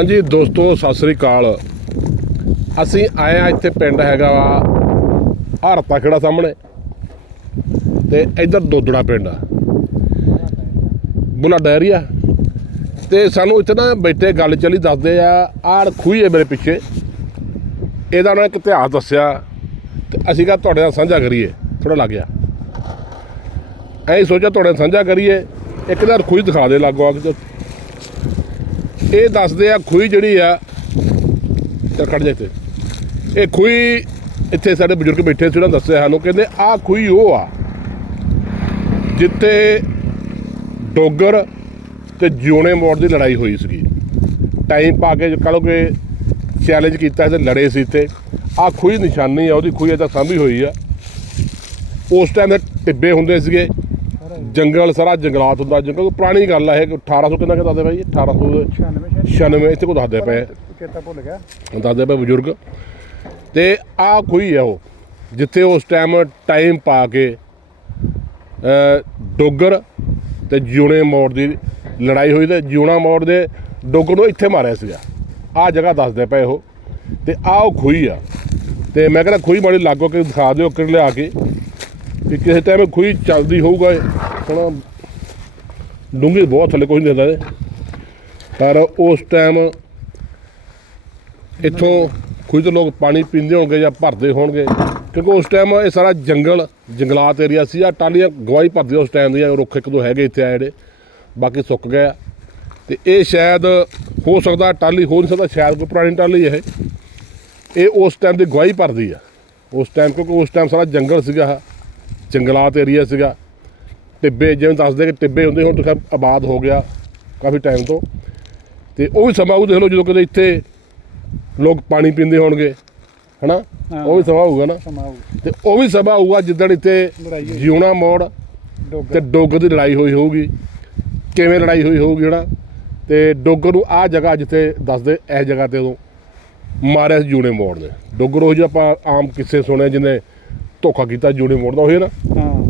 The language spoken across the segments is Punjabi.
ਹਾਂਜੀ, ਦੋਸਤੋ, ਸਤਿ ਸ੍ਰੀ ਅਕਾਲ। ਅਸੀਂ ਆਏ ਆ ਇੱਥੇ ਪਿੰਡ ਹੈਗਾ ਵਾ ਹਰਤਾ ਖੇੜਾ ਸਾਹਮਣੇ ਤੇ ਇੱਧਰ ਦੋਦੜਾ ਪਿੰਡ ਆ। ਬੁਲਾ ਡੈਰੀਆ ਤੇ ਸਾਨੂੰ ਇੱਥੇ ਨਾ ਬੈਠੇ ਗੱਲ ਚੱਲੀ ਦੱਸਦੇ ਆ ਆੜ ਖੂਹੀ ਹੈ ਮੇਰੇ ਪਿੱਛੇ। ਇਹਦਾ ਉਹਨਾਂ ਇੱਕ ਇਤਿਹਾਸ ਦੱਸਿਆ ਤੇ ਅਸੀਂ ਕਿਹਾ ਤੁਹਾਡੇ ਨਾਲ ਸਾਂਝਾ ਕਰੀਏ ਥੋੜਾ ਲੱਗ ਗਿਆ। ਐਂ ਸੋਚਿਆ ਤੁਹਾਡੇ ਨਾਲ ਸਾਂਝਾ ਕਰੀਏ, ਇੱਕ ਦਿਨ ਖੂਹੀ ਦਿਖਾ ਦੇ ਲਾਗੋ ਆ ਕੇ। ਇਹ ਦੱਸਦੇ ਆ ਖੂਹੀ ਜਿਹੜੀ ਆ, ਚੱਲ ਕੱਢ ਜਾ ਇੱਥੇ। ਇਹ ਖੂਹੀ ਇੱਥੇ ਸਾਡੇ ਬਜ਼ੁਰਗ ਬੈਠੇ ਸੀ, ਉਹਨਾਂ ਦੱਸਿਆ ਸਾਨੂੰ, ਕਹਿੰਦੇ ਆਹ ਖੂਹੀ ਉਹ ਆ, ਜਿੱਥੇ ਡੋਗਰ ਤੇ ਜਿਉਣੇ ਮੋੜ ਦੀ ਲੜਾਈ ਹੋਈ ਸੀਗੀ। ਟਾਈਮ ਪਾ ਕੇ ਕਹੋ ਕਿ ਚੈਲੰਜ ਕੀਤਾ ਤੇ ਲੜੇ ਸੀ ਤੇ ਆਹ ਖੂਹੀ ਨਿਸ਼ਾਨੀ ਆ, ਉਹਦੀ ਖੂਹੀ ਤਾਂ ਸਾਂਭੀ ਹੋਈ ਆ। ਉਸ ਟਾਈਮ ਦੇ ਟਿੱਬੇ ਹੁੰਦੇ ਸੀਗੇ ਜੰਗਲ ਸਾਰਾ ਜੰਗਲਾਤ ਹੁੰਦਾ ਜੰਗਲ ਪੁਰਾਣੀ ਗੱਲ ਆ ਇਹ 1800 ਕਿੰਨਾ ਕਿ ਦੱਸਦੇ ਬਾਈ 1800 96 ਇੱਥੇ ਕੋ ਦੱਸਦੇ ਪਏ। ਚੇਤਾ ਭੁੱਲ ਗਿਆ। ਦੱਸਦੇ ਪਏ ਬਜ਼ੁਰਗ। ਤੇ ਆਹ ਖੂਹੀ ਆ ਉਹ ਜਿੱਥੇ ਉਸ ਟਾਈਮ ਟਾਈਮ ਪਾ ਕੇ ਡੋਗਰ ਤੇ ਜਿਉਣੇ ਮੋੜ ਦੀ ਲੜਾਈ ਹੋਈ ਤੇ ਜਿਉਣਾ ਮੋੜ ਦੇ ਡੋਗਰ ਨੂੰ ਇੱਥੇ ਮਾਰਿਆ ਸੀਗਾ ਆਹ ਜਗ੍ਹਾ ਦੱਸਦੇ ਪਏ ਉਹ। ਤੇ ਆਹ ਉਹ ਖੂਹੀ ਆ। ਤੇ ਮੈਂ ਕਹਿੰਦਾ ਖੂਹੀ ਮਾੜੀ ਲਾਗੋ ਕੇ ਦਿਖਾ ਦਿਓ ਕਿ ਲਿਆ ਕੇ ਕਿ ਕਿਸੇ ਟਾਈਮ ਖੂਹੀ ਚੱਲਦੀ ਹੋਊਗਾ ਇਹ। ਹੁਣ ਡੂੰਘੀ ਬਹੁਤ ਥੱਲੇ ਕੋਈ ਨਹੀਂ ਦਿੰਦਾ ਇਹ ਪਰ ਉਸ ਟਾਈਮ ਇੱਥੋਂ ਖੂਹ ਤੋਂ ਲੋਕ ਪਾਣੀ ਪੀਂਦੇ ਹੋਣਗੇ ਜਾਂ ਭਰਦੇ ਹੋਣਗੇ ਕਿਉਂਕਿ ਉਸ ਟਾਈਮ ਇਹ ਸਾਰਾ ਜੰਗਲ ਜੰਗਲਾਤ ਏਰੀਆ ਸੀ ਆ ਟਾਲੀਆਂ ਗਵਾਈ ਭਰਦੀਆਂ ਉਸ ਟਾਈਮ ਦੀਆਂ ਰੁੱਖ ਇੱਕ ਦੋ ਹੈਗੇ ਇੱਥੇ ਆ ਜਿਹੜੇ ਬਾਕੀ ਸੁੱਕ ਗਏ ਆ। ਤੇ ਇਹ ਸ਼ਾਇਦ ਹੋ ਸਕਦਾ ਟਾਲੀ ਹੋ ਨਹੀਂ ਸਕਦਾ ਸ਼ਾਇਦ ਕੋਈ ਪੁਰਾਣੀ ਟਾਲੀ ਇਹ। ਇਹ ਉਸ ਟਾਈਮ ਦੀ ਗਵਾਹੀ ਭਰਦੀ ਆ। ਉਸ ਟਾਈਮ ਕਿਉਂਕਿ ਉਸ ਟਾਈਮ ਸਾਰਾ ਜੰਗਲ ਸੀਗਾ ਆਹ, ਜੰਗਲਾਤ ਏਰੀਆ ਸੀਗਾ। ਟਿੱਬੇ ਜਿਵੇਂ ਦੱਸਦੇ ਕਿ ਟਿੱਬੇ ਹੁੰਦੇ ਹੁਣ ਤਾਂ ਆਬਾਦ ਹੋ ਗਿਆ ਕਾਫੀ ਟਾਈਮ ਤੋਂ। ਤੇ ਉਹ ਵੀ ਸਮਾਂ ਉਹ ਦੇਖ ਲਓ ਜਦੋਂ ਕਦੇ ਇੱਥੇ ਲੋਕ ਪਾਣੀ ਪੀਂਦੇ ਹੋਣਗੇ ਹਨਾ? ਹਾਂ। ਉਹ ਵੀ ਸਮਾਂ ਹੋਊਗਾ ਨਾ। ਤੇ ਉਹ ਵੀ ਸਮਾਂ ਹੋਊਗਾ ਜਿੱਦਣ ਇੱਥੇ। ਜਿਉਣਾ ਮੋੜ ਤੇ ਡੋਗਰ ਦੀ ਲੜਾਈ ਹੋਈ ਹੋਊਗੀ। ਕਿਵੇਂ ਲੜਾਈ ਹੋਈ ਹੋਊਗੀ ਹਨਾ? ਤੇ ਡੋਗਰ ਨੂੰ ਆਹ ਜਗ੍ਹਾ ਜਿੱਥੇ ਦੱਸਦੇ ਇਹ ਜਗ੍ਹਾ ਤੇ ਉਦੋਂ ਮਾਰਿਆ ਸੀ ਜੂਨੇ ਮੋੜ ਨੇ। ਡੋਗਰ ਉਹ ਜਿਹਾ ਆਪਾਂ ਆਮ ਕਿੱਸੇ ਸੁਣੇ ਜਿਹਨੇ ਧੋਖਾ ਕੀਤਾ ਜੂਨੇ ਮੋੜ ਦਾ ਉਹੀ ਨਾ? ਹਾਂ।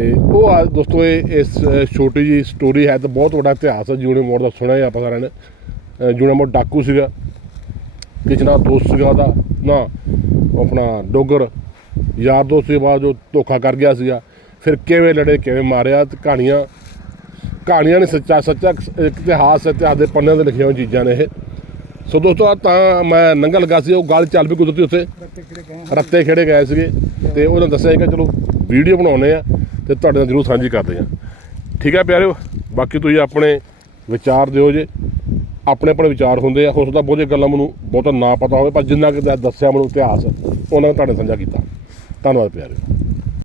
ਤੇ ਉਹ ਆ ਦੋਸਤੋ ਇਹ ਇਸ ਛੋਟੀ ਜੀ ਸਟੋਰੀ ਹੈ ਤਾਂ ਬਹੁਤ ਵੱਡਾ ਇਤਿਹਾਸ ਹੈ ਜੂਨੇ ਮੋੜ ਦਾ ਸੁਣਿਆ ਆਪਾਂ ਸਾਰਿਆਂ ਨੇ। ਜੂਨਾ ਮੋੜ ਡਾਕੂ ਸੀਗਾ ਕਿਸ ਨਾਲ ਦੋਸਤ ਸੀਗਾ ਉਹਦਾ ਨਾ ਆਪਣਾ ਡੋਗਰ ਯਾਰ ਦੋਸਤ ਸੀ ਬਾਅਦ ਜੋ ਧੋਖਾ ਕਰ ਗਿਆ ਸੀਗਾ। ਫਿਰ ਕਿਵੇਂ ਲੜੇ ਕਿਵੇਂ ਮਾਰਿਆ ਤੇ ਕਹਾਣੀਆਂ ਕਹਾਣੀਆਂ ਨੇ ਸੱਚਾ ਸੱਚਾ ਇਤਿਹਾਸ ਇਤਿਹਾਸ ਦੇ ਪੰਨਿਆਂ ਤੇ ਲਿਖੀਆਂ ਹੋਈਆਂ ਚੀਜ਼ਾਂ ਨੇ ਇਹ। ਸੋ ਦੋਸਤੋ ਤਾਂ ਮੈਂ ਨੰਗਾ ਲੱਗਾ ਸੀ ਉਹ ਗੱਲ ਚੱਲ ਵੀ ਕੁਦਰਤੀ ਉੱਥੇ। ਰੱਤੇ ਖੇੜੇ ਗਏ। ਸੀਗੇ ਤੇ ਉਹਨਾਂ ਦੱਸਿਆ ਕਿ ਚਲੋ ਵੀਡੀਓ ਬਣਾਉਨੇ ਆ। ਤੇ ਤੁਹਾਡੇ ਨਾਲ ਜਰੂਰ ਸਾਂਝੀ ਕਰਦੇ ਹਾਂ। ਠੀਕ ਹੈ ਪਿਆਰਿਓ, ਬਾਕੀ ਤੁਸੀਂ ਆਪਣੇ ਵਿਚਾਰ ਦਿਓ ਜੇ। ਆਪਣੇ ਆਪਣੇ ਵਿਚਾਰ ਹੁੰਦੇ ਆ, ਹੋ ਸਕਦਾ ਬਹੁਤੀਆਂ ਗੱਲਾਂ ਮੈਨੂੰ ਬਹੁਤਾ ਨਾ ਪਤਾ ਹੋਵੇ, ਪਰ ਜਿੰਨਾ ਕਿ ਦੱਸਿਆ, ਮੈਨੂੰ ਇਤਿਹਾਸ, ਉਹਨਾਂ ਨੇ ਤੁਹਾਡੇ ਨਾਲ ਸਾਂਝਾ ਕੀਤਾ। ਧੰਨਵਾਦ ਪਿਆਰਿਓ।